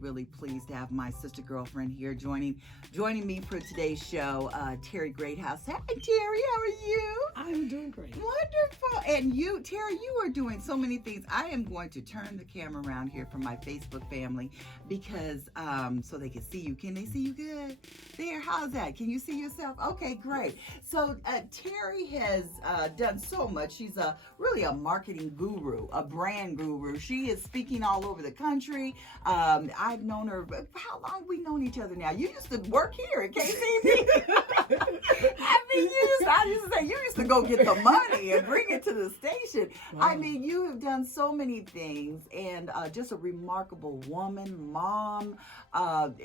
really pleased to have my sister girlfriend here joining me for today's show, Terri Greathouse. Hi, Terri, how are you? I'm doing great. Wonderful. And you, Terri, you are doing so many things. I am going to turn the camera around here for my Facebook family because so they can see you. Can they see you good? There, how's that? Can you see yourself? Okay, great. So Terri has done so much. She's really a marketing guru, a brand guru. She is speaking all over the country. I've known her. How long have we known each other now? You used to work here at KCB. I mean, I used to say you used to go get the money and bring it to the station. Wow. I mean, you have done so many things, and just a remarkable woman, mom,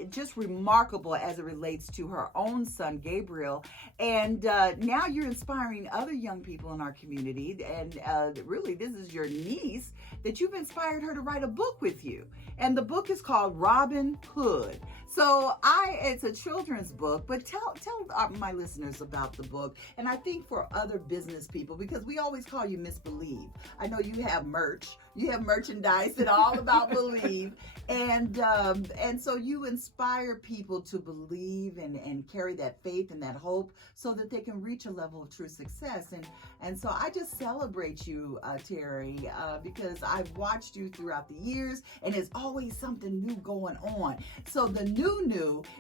just remarkable as it relates to her own son, Gabriel. And now you're inspiring other young people in our community. And really, this is your niece that you've inspired her to write a book with you. And the book is called Robyn Hood. So it's a children's book, but tell my listeners about the book. And I think for other business people, because we always call you Miss Believe. I know you have merch. You have merchandise and all about believe. And so you inspire people to believe and carry that faith and that hope so that they can reach a level of true success. And so I just celebrate you, Terri, because I've watched you throughout the years, and there's always something new going on. So the new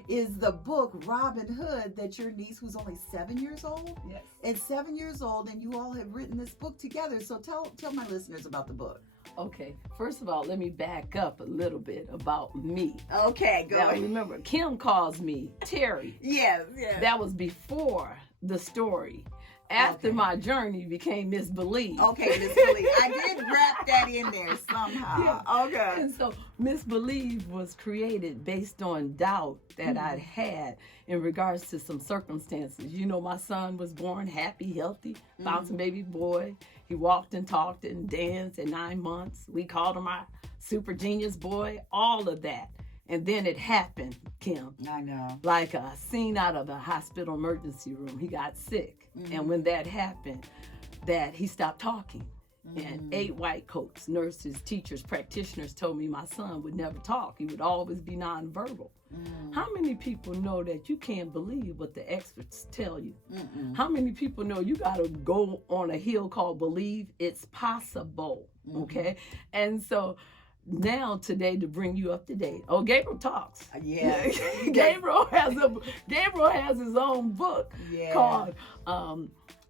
is the book Robyn Hood that your niece, who's only 7 years old, Yes. is 7 years old, and you all have written this book together. So tell my listeners about the book. Okay, first of all, let me back up a little bit about me. Okay, go now, ahead. Remember, Kim calls me Terri. Yes. That was before the story. After my journey became Miss Believe. Okay, Miss Believe. I did wrap that in there somehow. Yeah. Okay. And so Miss Believe was created based on doubt that I'd had in regards to some circumstances. You know, my son was born happy, healthy, bouncing baby boy. He walked and talked and danced at 9 months. We called him our super genius boy, all of that. And then it happened, Kim. I know. Like a scene out of the hospital emergency room. He got sick. And when that happened, that he stopped talking. And 8 white coats, nurses, teachers, practitioners told me my son would never talk. He would always be nonverbal. How many people know that you can't believe what the experts tell you? How many people know you got to go on a hill called believe it's possible? Okay? And so now today, to bring you up to date. Oh, Gabriel talks. Yeah. Gabriel has his own book called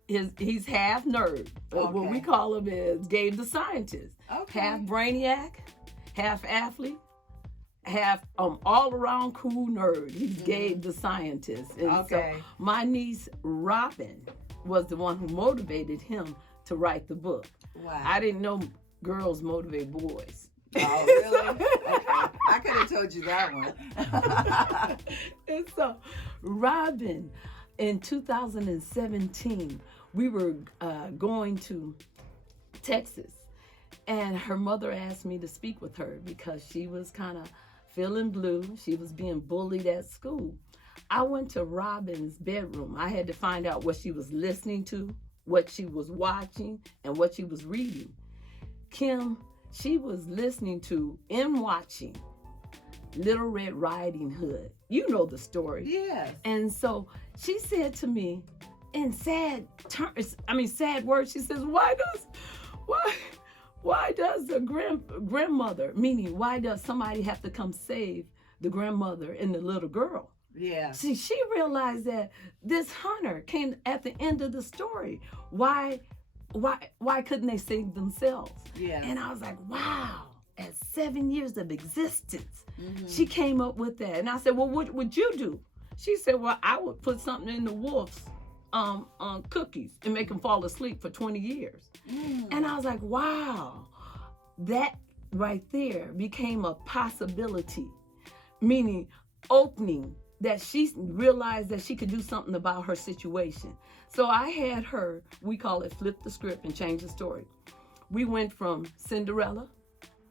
he's half nerd. What we call him is Gabe the Scientist. Okay. Half brainiac, half athlete, half all around cool nerd. He's Gabe the Scientist. And so my niece Robyn was the one who motivated him to write the book. Wow. I didn't know girls motivate boys. Oh, really? Okay. I could have told you that one. And so, Robyn, in 2017, we were going to Texas, and her mother asked me to speak with her because she was kind of feeling blue. She was being bullied at school. I went to Robyn's bedroom. I had to find out what she was listening to, what she was watching, and what she was reading. Kim, she was listening to and watching Little Red Riding Hood. You know the story. Yes. And so she said to me in sad words, she says, why does the grandmother, meaning why does somebody have to come save the grandmother and the little girl? Yeah. See, she realized that this hunter came at the end of the story. Why couldn't they save themselves? Yeah. And I was like, wow, at 7 years of existence, she came up with that. And I said, well, what would you do? She said, well, I would put something in the wolf's cookies and make them fall asleep for 20 years. And I was like, wow, that right there became a possibility, meaning opening, that she realized that she could do something about her situation. So I had her, we call it flip the script and change the story. We went from Cinderella,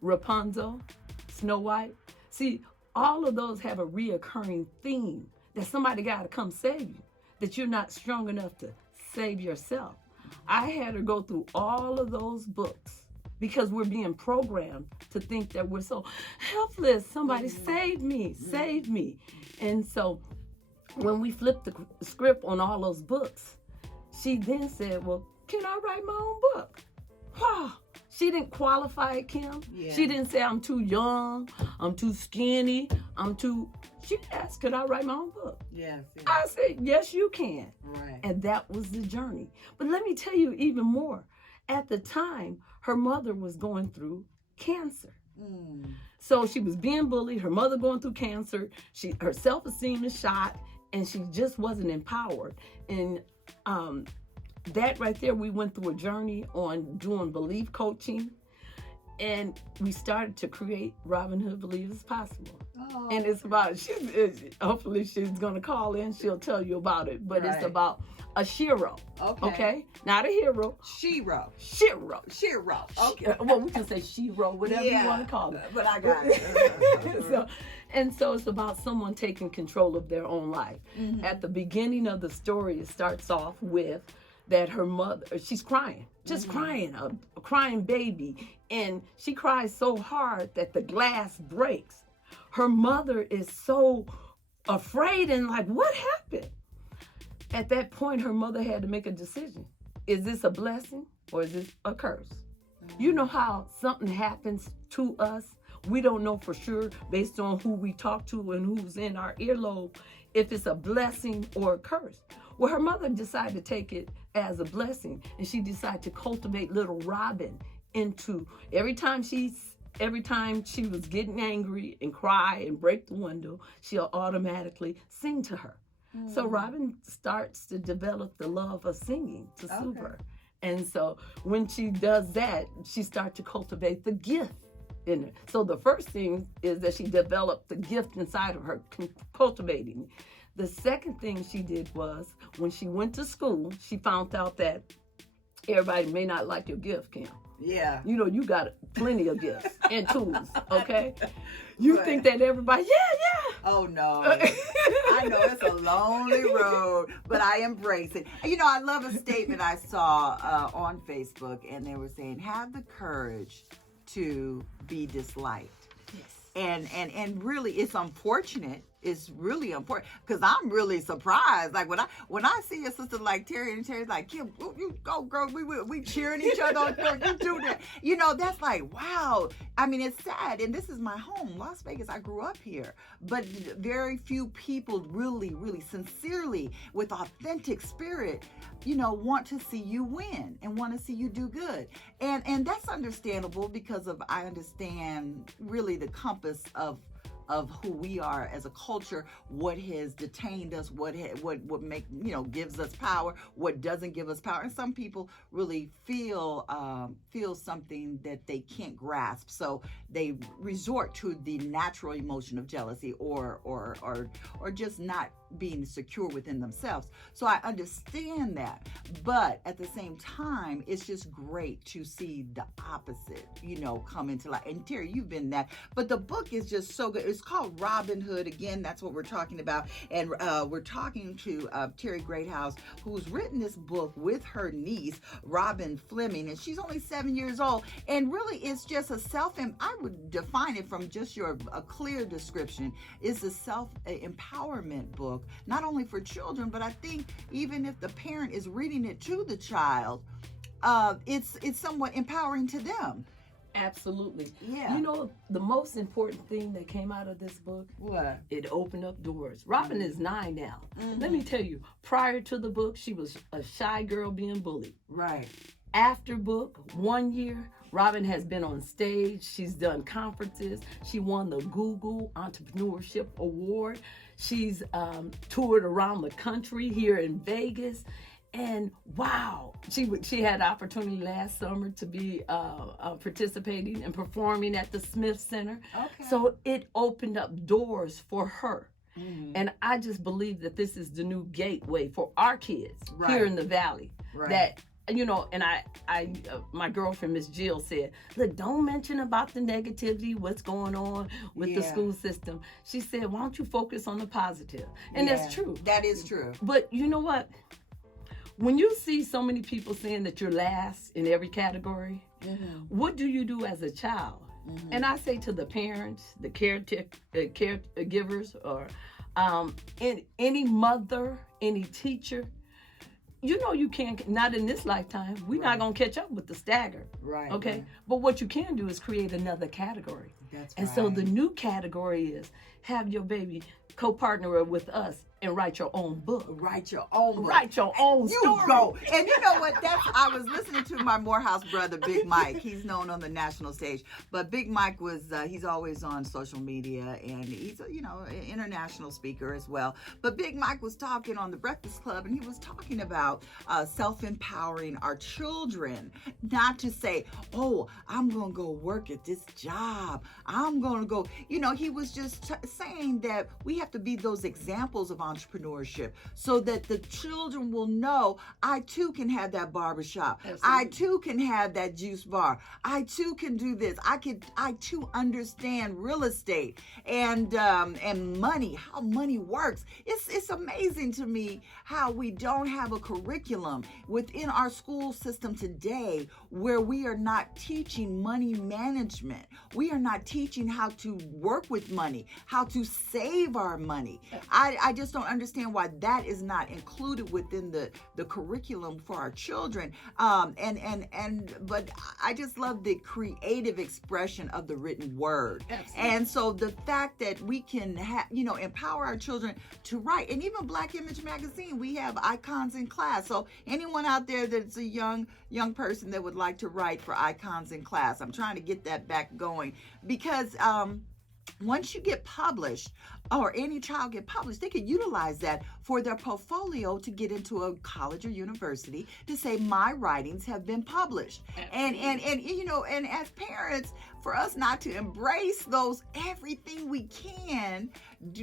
Rapunzel, Snow White. See, all of those have a reoccurring theme that somebody got to come save you, that you're not strong enough to save yourself. I had her go through all of those books because we're being programmed to think that we're so helpless. Somebody save me, save me. And so when we flipped the script on all those books, she then said, well, can I write my own book? Wow. She didn't qualify it, Kim. Yeah. She didn't say I'm too young, I'm too skinny, she asked, could I write my own book? Yes. I said, yes, you can. Right. And that was the journey. But let me tell you even more. At the time, her mother was going through cancer. So she was being bullied, her mother going through cancer, her self-esteem is shot, and she just wasn't empowered. And that right there, we went through a journey on doing belief coaching, and we started to create Robyn Hood Believe It's Possible. Oh. And it's about, hopefully she's going to call in, she'll tell you about it, but It's about a shiro. Okay? Not a hero. Shiro. Okay. Well, we can say shiro, whatever you want to call it. But I got it. So it's about someone taking control of their own life. At the beginning of the story, it starts off with that her mother, she's crying, just crying, a crying baby. And she cries so hard that the glass breaks. Her mother is so afraid and like, what happened? At that point, her mother had to make a decision. Is this a blessing or is this a curse? You know how something happens to us? We don't know for sure based on who we talk to and who's in our earlobe, if it's a blessing or a curse. Well, her mother decided to take it as a blessing, and she decided to cultivate little Robyn into every time she was getting angry and cry and break the window, she'll automatically sing to her. So Robyn starts to develop the love of singing to soothe her. And so when she does that, she starts to cultivate the gift in her. So the first thing is that she developed the gift inside of her, cultivating. The second thing she did was when she went to school, she found out that everybody may not like your gift, Kim. Yeah. You know, you got plenty of gifts and tools, okay? You think that everybody, yeah. Oh, no. I know it's a lonely road, but I embrace it. You know, I love a statement I saw on Facebook, and they were saying, have the courage to be disliked. Yes. And really, it's unfortunate. It's really important because I'm really surprised. Like when I see a sister like Terri, and Terri's like, Kim, you go, girl. We cheering each other on. You do that. You know, that's like, wow. I mean, it's sad. And this is my home, Las Vegas. I grew up here, but very few people really, really sincerely, with authentic spirit, you know, want to see you win and want to see you do good. And that's understandable because I understand really the compass of who we are as a culture, what has detained us, what make, you know, gives us power, what doesn't give us power. And some people really feel something that they can't grasp, so they resort to the natural emotion of jealousy or just not being secure within themselves. So I understand that, but at the same time, it's just great to see the opposite, you know, come into light. And Terri, you've been that, but the book is just so good. It's called Robyn Hood. Again, that's what we're talking about. And we're talking to Terri Greathouse, who's written this book with her niece, Robyn Fleming, and she's only 7 years old. And really, it's just I would define it from just a clear description. It's a self-empowerment book, not only for children, but I think even if the parent is reading it to the child, it's somewhat empowering to them. Absolutely. Yeah. You know, the most important thing that came out of this book, what? It opened up doors. Robyn is 9 now. Let me tell you, prior to the book, she was a shy girl being bullied. Right. After book, 1 year, Robyn has been on stage. She's done conferences. She won the Google Entrepreneurship Award. She's toured around the country here in Vegas. And wow, she had the opportunity last summer to be participating and performing at the Smith Center. Okay. So it opened up doors for her. And I just believe that this is the new gateway for our kids here in the Valley. Right. That, you know, and I my girlfriend, Miss Jill, said, look, don't mention about the negativity, what's going on with the school system. She said, why don't you focus on the positive? And that's true. That is true. But you know what? When you see so many people saying that you're last in every category, What do you do as a child? And I say to the parents, the caregivers, or any mother, any teacher, you know you can't, not in this lifetime, we're not going to catch up with the stagger. Right. Okay? Right. But what you can do is create another category. That's and right. so the new category is have your baby co-partner with us and write your own book. Write your own book. Write your own You story. go. And you know what? I was listening to my Morehouse brother, Big Mike. He's known on the national stage. But Big Mike he's always on social media, and he's, an international speaker as well. But Big Mike was talking on the Breakfast Club, and he was talking about self-empowering our children. Not to say, oh, I'm going to go work at this job. I'm going to go. He was just saying that we have to be those examples of entrepreneurship so that the children will know I too can have that barbershop. Absolutely. I too can have that juice bar. I too can do this. I too understand real estate and money, how money works. It's amazing to me how we don't have a curriculum within our school system today where we are not teaching money management. We are not teaching how to work with money, how to save our money. I just don't understand why that is not included within the curriculum for our children. But I just love the creative expression of the written word. Absolutely. And so the fact that we can empower our children to write, and even Black Image Magazine, we have icons in class. So anyone out there that's a young person that would like to write for icons in class, I'm trying to get that back going because once you get published, or any child get published, they can utilize that for their portfolio to get into a college or university to say my writings have been published. And as parents, for us not to embrace those everything we can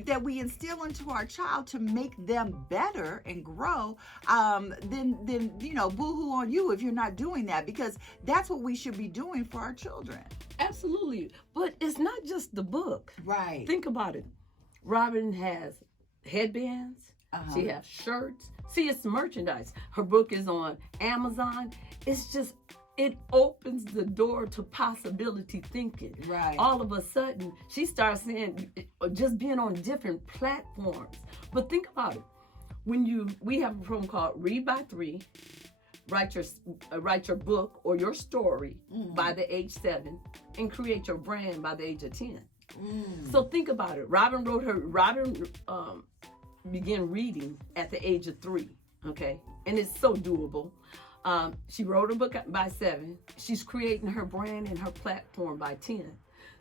that we instill into our child to make them better and grow, then boo-hoo on you if you're not doing that, because that's what we should be doing for our children. Absolutely. But it's not just the book. Right. Think about it. Robyn has headbands. She has shirts. See, it's merchandise. Her book is on Amazon. It's just, it opens the door to possibility thinking. Right. All of a sudden, she starts saying, just being on different platforms. But think about it. We have a program called Read by 3. Write your book or your story by the age 7, and create your brand by the age of 10. So think about it. Robyn began reading at the age of 3, okay? And it's so doable. She wrote a book by 7. She's creating her brand and her platform by 10.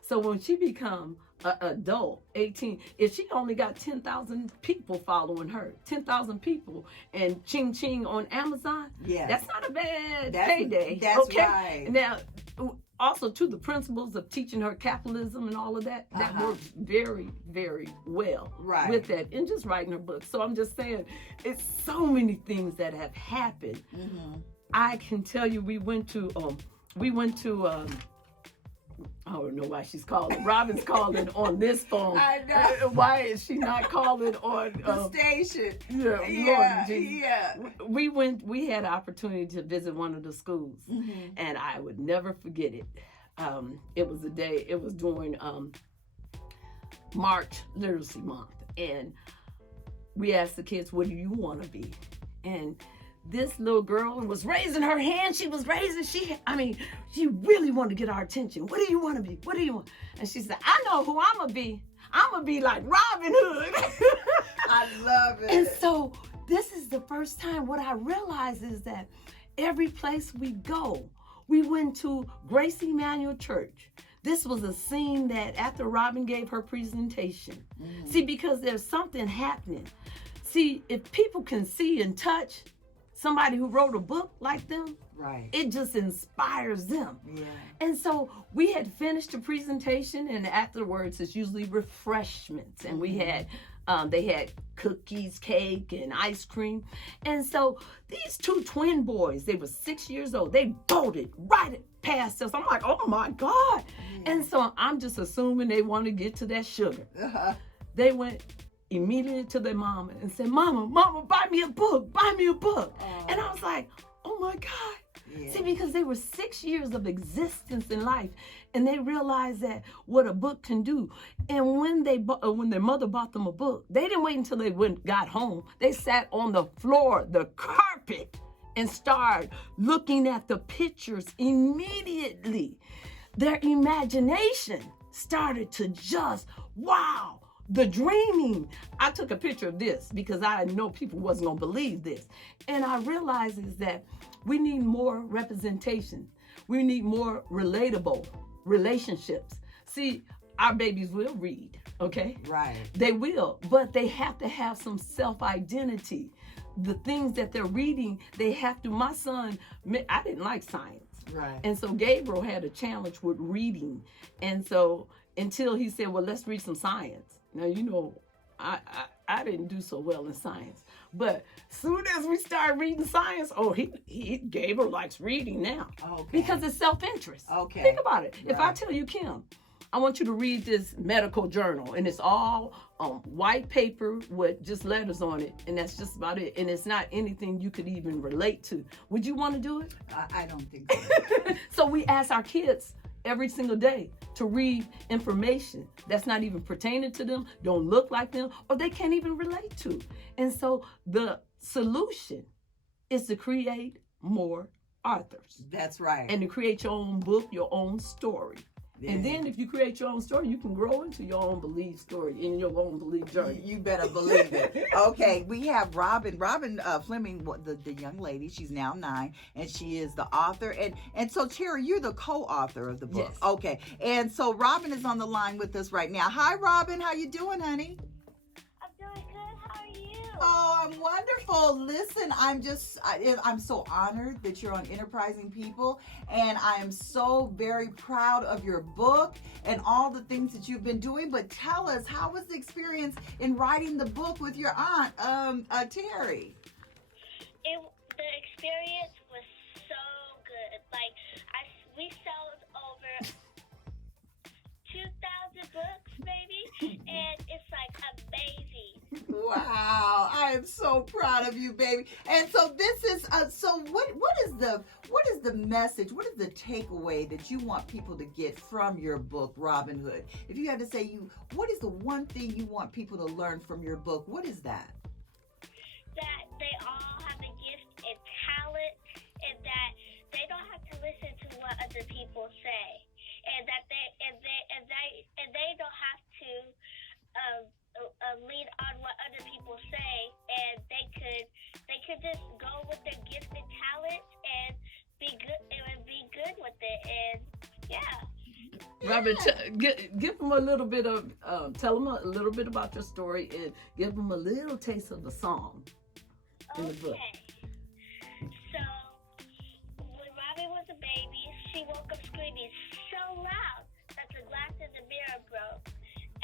So when she become an adult, 18, if she only got 10,000 people following her, 10,000 people, and ching ching on Amazon, that's not a bad payday. That's okay? right. Now, also, to the principles of teaching her capitalism and all of that, that works very, very well with that, and just writing her book. So I'm just saying, it's so many things that have happened. I can tell you, we went to I don't know why she's calling. Robyn's calling on this phone. I know. Why is she not calling on the station? Yeah. We had an opportunity to visit one of the schools, and I would never forget it. It was the day. It was during March Literacy Month, and we asked the kids, "What do you want to be?" And this little girl was raising her hand. She really wanted to get our attention. What do you want to be? What do you want? And she said, I know who I'm going to be. I'm going to be like Robyn Hood. I love it. And so this is the first time what I realized is that every place we go, we went to Grace Emmanuel Church. This was a scene that after Robyn gave her presentation. See, because there's something happening. See, if people can see and touch somebody who wrote a book like them, it just inspires them. Yeah. And so we had finished the presentation, and afterwards it's usually refreshments, and we had they had cookies, cake, and ice cream. And so these 2 twin boys, they were 6 years old, they bolted right past us. I'm like, oh my God. And so I'm just assuming they want to get to that sugar. They went immediately to their mama and said, Mama, buy me a book. And I was like, oh my God. Yeah. See, because they were 6 years of existence in life, and they realized that what a book can do. And when when their mother bought them a book, they didn't wait until they got home. They sat on the floor, the carpet, and started looking at the pictures immediately. Their imagination started to just, wow, the dreaming. I took a picture of this because I know people wasn't gonna believe this. And I realized is that we need more representation. We need more relatable relationships. See, our babies will read, okay? Right. They will, but they have to have some self-identity. The things that they're reading, they have to. My son, I didn't like science. Right. And so Gabriel had a challenge with reading. And so until he said, well, let's read some science. Now, you know, I didn't do so well in science. But soon as we started reading science, Gabriel likes reading now. Okay. Because it's self-interest. Okay. Think about it. Right. If I tell you, Kim, I want you to read this medical journal, and it's all white paper with just letters on it, and that's just about it. And it's not anything you could even relate to. Would you want to do it? I don't think so. So we ask our kids every single day to read information that's not even pertaining to them, don't look like them, or they can't even relate to. And so the solution is to create more authors. That's right. And to create your own book, your own story. Yeah. And then if you create your own story, you can grow into your own belief story in your own belief journey. You better believe it. Okay, we have Robyn Fleming, the young lady. She's now 9, and she is the author. And so, Terri, you're the co-author of the book. Yes. Okay, and so Robyn is on the line with us right now. Hi, Robyn. How you doing, honey? I'm doing good. How are you? Oh, I'm wonderful. Listen, I'm so honored that you're on Enterprising People, and I am so very proud of your book and all the things that you've been doing. But tell us, how was the experience in writing the book with your aunt, Terri? The experience was so good. Like, we sold over 2,000 books, maybe, and it's like amazing. Wow, I am so proud of you, baby. And so this is so what is the message? What is the takeaway that you want people to get from your book, Robyn Hood? If you had to say what is the one thing you want people to learn from your book? What is that? That they all have a gift and talent, and that they don't have to listen to what other people say, and that they don't have to lean on what other people say, and they could just go with their gift and talent and be good with it, and yeah. Robyn, give them a little bit of, tell them a little bit about your story and give them a little taste of the song in the book. So, when Robyn was a baby, she woke up screaming so loud that the glass in the mirror broke.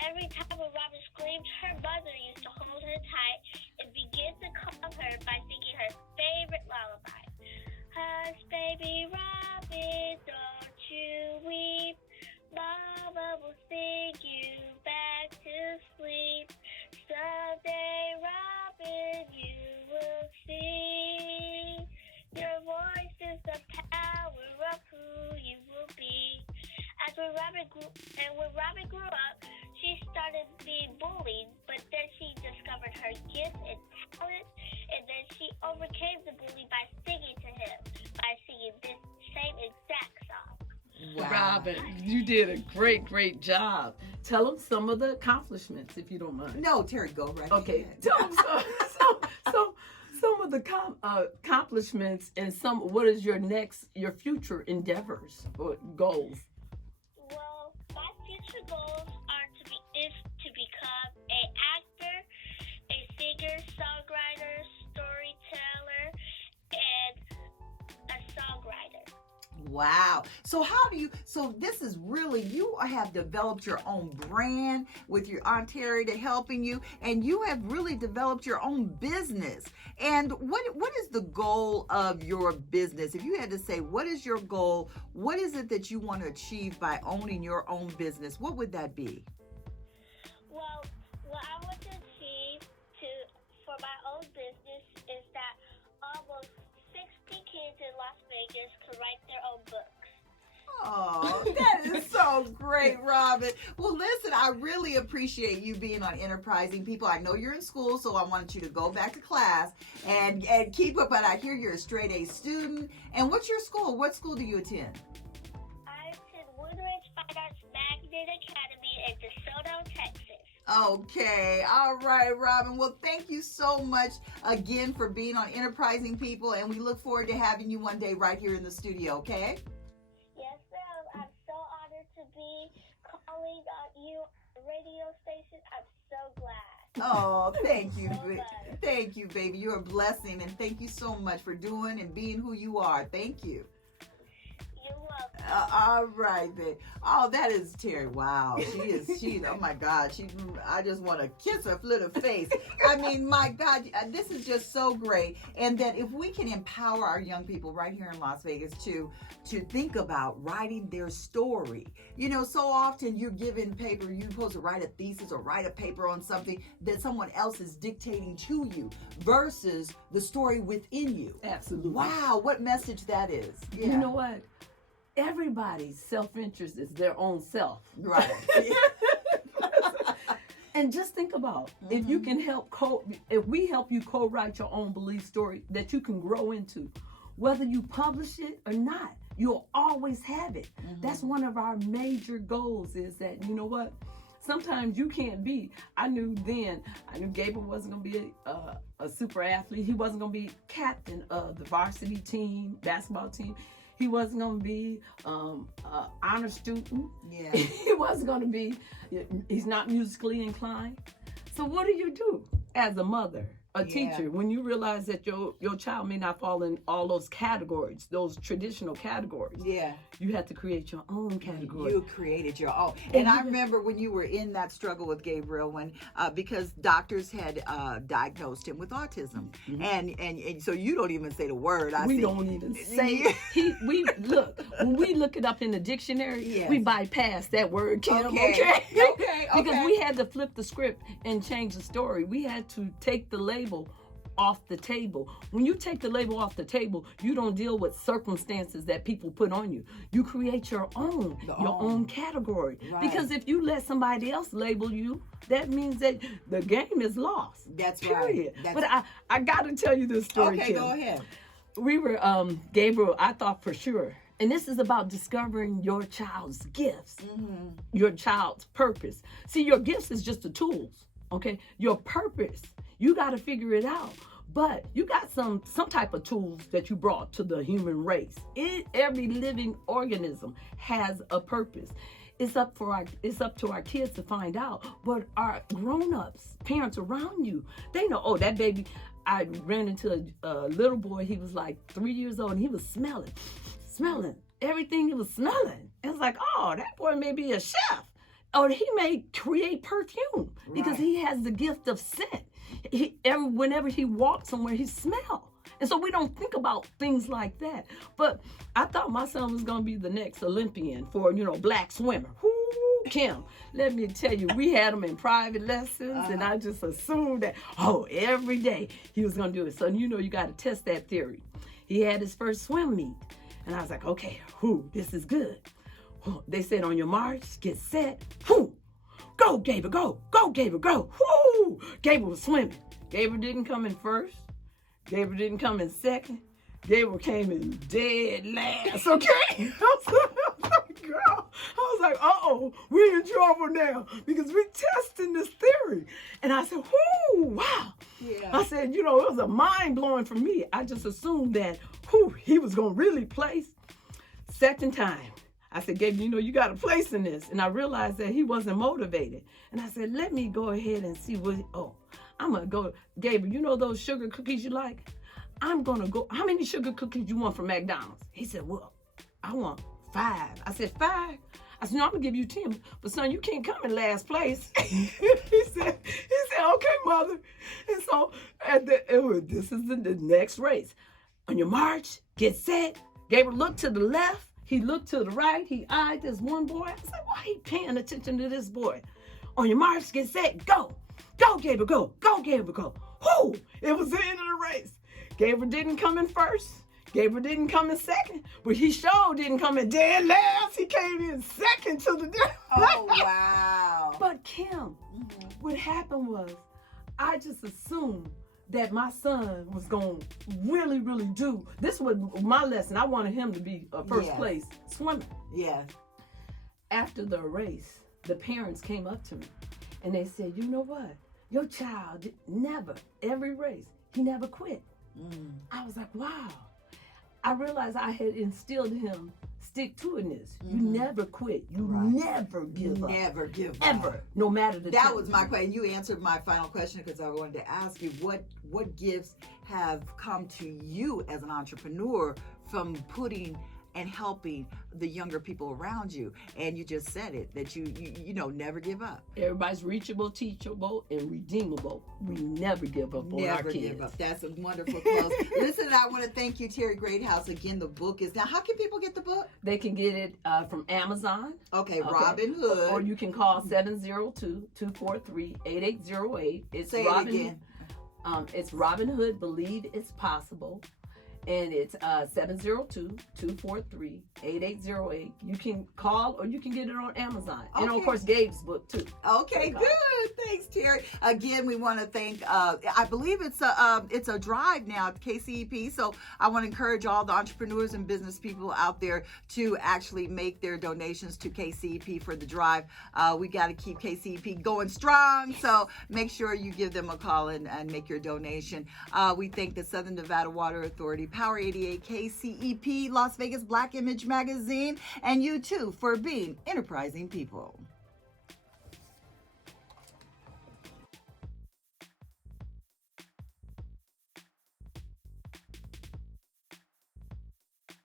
Every time when Robyn screamed, her mother used to hold her tight and begin to calm her by singing her favorite lullaby. Hush, baby Robyn, don't you weep. Mama will sing you back to sleep. Someday, Robyn, you will see. Your voice is the power of who you will be. When Robyn grew up, she started being bullied, but then she discovered her gift and talent, and then she overcame the bully by singing to him, by singing this same exact song. Wow. Robyn, you did a great job. Tell them some of the accomplishments, if you don't mind. No, Terri, go right Okay. ahead. Tell them some of the accomplishments and what is your future endeavors or goals? Well, my future goals is to become an actor, a singer, songwriter, storyteller, and a songwriter. Wow. So this is really, you have developed your own brand with your Aunt Terri to helping you, and you have really developed your own business. And what is the goal of your business? If you had to say, what is your goal? What is it that you want to achieve by owning your own business? What would that be? Well, what I want to achieve for my own business is that almost 60 kids in Las Vegas so great, Robyn. Well, listen, I really appreciate you being on Enterprising People. I know you're in school, so I want you to go back to class and keep up. But I hear you're a straight A student. And what's your school? What school do you attend? I attend Woodridge Fine Arts Magnet Academy in DeSoto, Texas. Okay. All right, Robyn. Well, thank you so much again for being on Enterprising People, and we look forward to having you one day right here in the studio, okay? Yes, ma'am. I'm so honored to be calling on you on the radio station. I'm so glad. Oh, thank you. So glad. Thank you, baby. You're a blessing, and thank you so much for doing and being who you are. Thank you. You're welcome. All right, babe. Oh, that is Terri. Wow. She's, oh my God. I just want to kiss her little face. I mean, my God, this is just so great. And that if we can empower our young people right here in Las Vegas to think about writing their story. You know, so often you're given paper, you're supposed to write a thesis or write a paper on something that someone else is dictating to you versus the story within you. Absolutely. Wow, what message that is. Yeah. You know what? Everybody's self-interest is their own self. Right. And just think about if you can if we help you co-write your own belief story that you can grow into, whether you publish it or not, you'll always have it. That's one of our major goals is that, you know what? Sometimes you can't be. I knew Gabriel wasn't going to be a super athlete. He wasn't going to be captain of the varsity team, basketball team. He wasn't going to be an honor student. Yeah. He wasn't going to be, he's not musically inclined. So what do as a mother, a teacher, when you realize that your child may not fall in all those categories, those traditional categories? Yeah. You have to create your own category. You created your own. And I remember when you were in that struggle with Gabriel, when because doctors had diagnosed him with autism, and so you don't even say the word. We don't even say it. When we look it up in the dictionary, we bypass that word, Kim. Okay. Because we had to flip the script and change the story. We had to take the label off the table. When you take the label off the table, you don't deal with circumstances that people put on you. You create your own category. Right. Because if you let somebody else label you, that means that the game is lost. That's period. Right. But I got to tell you this story. Okay, Kim. go ahead. We were Gabriel. I thought for sure. And this is about discovering your child's gifts, your child's purpose. See, your gifts is just the tools. Okay, your purpose, you got to figure it out. But you got some type of tools that you brought to the human race. Every living organism has a purpose. It's up to our kids to find out. But our grown-ups, parents around you, they know. Oh, that baby. I ran into a little boy. He was like 3 years old, and he was smelling everything. He was smelling. It's like, oh, that boy may be a chef. Or he may create perfume because he has the gift of scent. Whenever he walks somewhere, he smells. And so we don't think about things like that. But I thought my son was going to be the next Olympian for, black swimmer. Whoo, Kim, let me tell you, we had him in private lessons, and I just assumed that, every day he was going to do it. So, you got to test that theory. He had his first swim meet, and I was like, okay, this is good. They said, on your march, get set, go, Gabriel, go, Gabriel, go. Whoo! Gabriel was swimming. Gabriel didn't come in first. Gabriel didn't come in second. Gabriel came in dead last, okay? Girl, I was like, we're in trouble now because we're testing this theory. And I said, wow. Yeah. I said, it was a mind-blowing for me. I just assumed that, he was going to really place. Second time. I said, Gabriel, you got a place in this. And I realized that he wasn't motivated. And I said, let me go ahead and see I'm going to go. Gabriel, those sugar cookies you like? I'm going to go. How many sugar cookies you want from McDonald's? He said, well, I want 5. I said, 5? I said, no, I'm going to give you 10. But son, you can't come in last place. he said, okay, mother. And so this is the next race. On your march, get set. Gabriel looked to the left. He looked to the right. He eyed this one boy. I said, why are you paying attention to this boy? On your march, get set, go. Go, Gabriel, go. Go, Gabriel, go. It was the end of the race. Gabriel didn't come in first. Gabriel didn't come in second, but he sure didn't come in dead last. He came in second to the Oh, wow. But Kim, what happened was, I just assumed that my son was going to really, really do. This was my lesson. I wanted him to be a first place swimmer. Yes. After the race, the parents came up to me and they said, you know what? Your child never, every race, he never quit. I was like, wow. I realized I had instilled in him stick-to-itness. You never quit. You never give up. Never give up. Ever. No matter the That was my question. You answered my final question because I wanted to ask you what gifts have come to you as an entrepreneur from putting and helping the younger people around you. And you just said it, that you know, never give up. Everybody's reachable, teachable, and redeemable. We never give up on our kids. Never give up. That's a wonderful close. Listen, I want to thank you, Terri Greathouse. Again, the book is now. How can people get the book? They can get it from Amazon. Okay, Robyn Hood. Or you can call 702-243-8808. It's Say Robyn, it again. It's Robyn Hood, Believe It's Possible. And it's 702-243-8808. You can call or you can get it on Amazon. Okay. And of course, Gabe's book too. Okay, good. Thanks, Terri. Again, we want to thank. I believe it's a drive now at KCEP. So I want to encourage all the entrepreneurs and business people out there to actually make their donations to KCEP for the drive. We got to keep KCEP going strong. So make sure you give them a call and make your donation. We thank the Southern Nevada Water Authority, Power 88, KCEP, Las Vegas Black Image Magazine, and you too for being enterprising people.